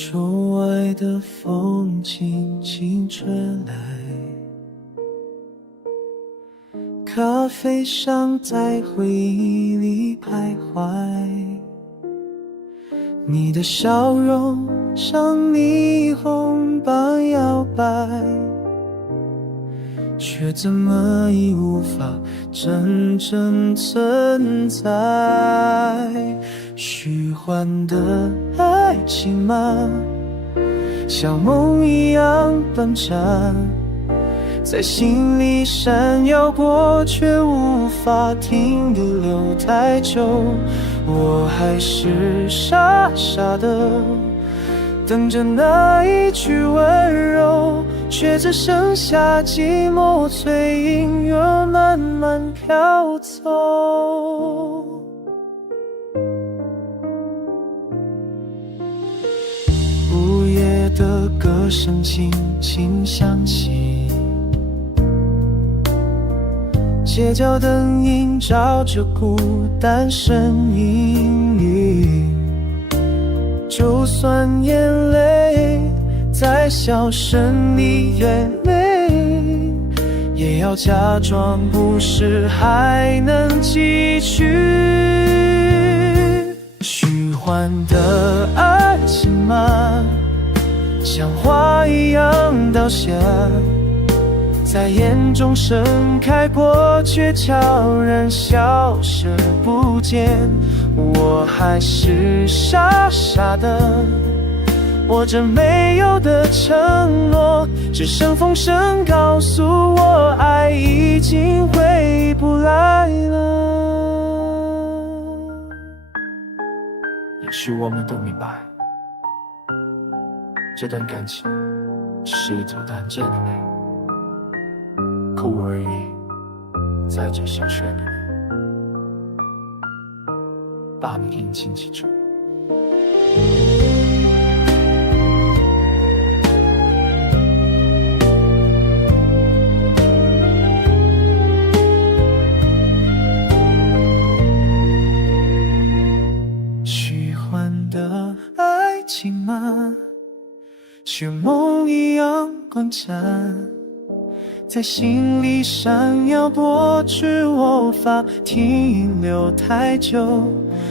窗外的风轻轻吹来，咖啡香在回忆里徘徊，你的笑容像霓虹般摇摆，却怎么已无法真正存在。虚幻的爱情吗？像梦一样短暂，在心里闪耀过，却无法停留太久。我还是傻傻的等着那一句温柔，却只剩下寂寞随音乐慢慢飘走。午夜的歌声轻轻响起，街角灯映照着孤单身影里，就算眼泪在笑声里越美，也要假装不是，还能继续。虚幻的爱情吗？像花一样倒下，在眼中盛开过，却悄然消失不见。我还是傻傻的握着没有的承诺，只剩风声告诉我，爱已经回不来了。也许我们都明白，这段感情是一头单针的泪，可我而已在这小圈里，把你紧紧记住。虚幻的爱情吗？像梦一样短暂，在心里闪耀过，却无法停留太久。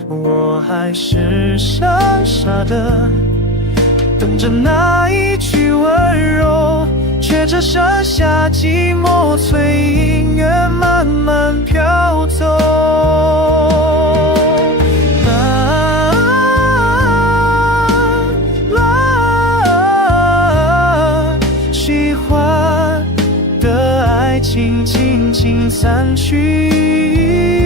我还是傻傻的等着那一句温柔，却只剩下寂寞随音乐慢慢飘走。喜欢的爱情轻轻散去，